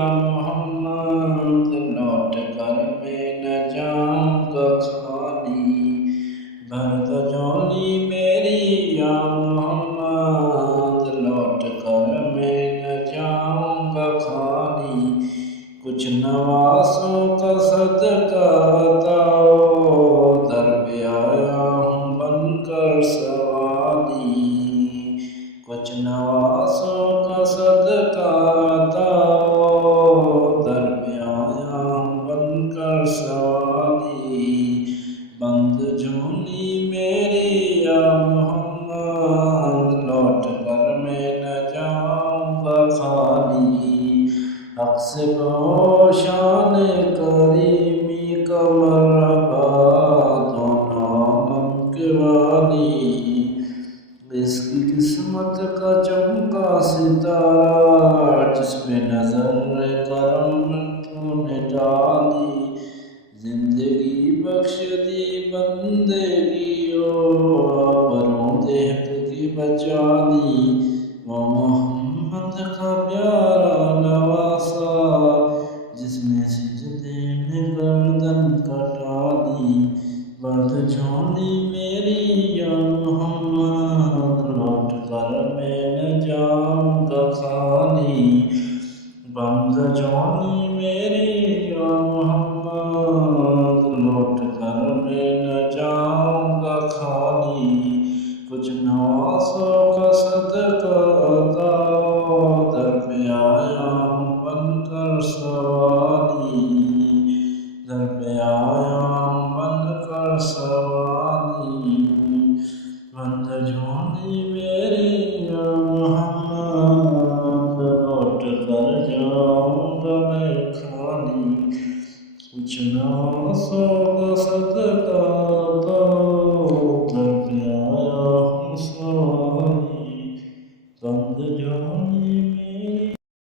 یا محمد لوٹ کر میں نہ جاؤں گا خالی، بھر دو جھولی میری یا محمد لوٹ کر میں نہ جاؤں گا خالی، کچھ نوازوں کا صدقہ بتاؤ، در پہ آیا ہوں بن کر سوالی، کچھ نوازوں کا صدقہ بتاؤ، در پہ آیا ہوں بن کر سوالی، بند جھولی میری یا محمد لوٹ کر میں نہ جاؤں گا خالی، حق سے کہو شان کریمی کا مرحبا دونوں عالم کے والی، اس کی قسمت کا چمکا ستارہ جس پہ نظر کرم تو نے ڈالی، زندگی بخش دی بندگی بروں حق کی بچا لی، وہ محمد کا پیارا نواسا جس نے سجدے میں گردن کٹا دی، بند جھولی میری یا محمد لوٹ کر میں نہ جاؤں گا خالی، بند جھولی میری یا محمد لوٹ کر میں نہ جاؤں گا خالی، کچھ نوازوں کا صدقہ بتاؤ، در پہ آیا ہوں بن کر سوالی، در پہ آیا ہوں بن کر سوالی، بند جھولی میری یا محمد لوٹ کر جاؤں گا میں خالی، کچھ نوازوں کا صدقہ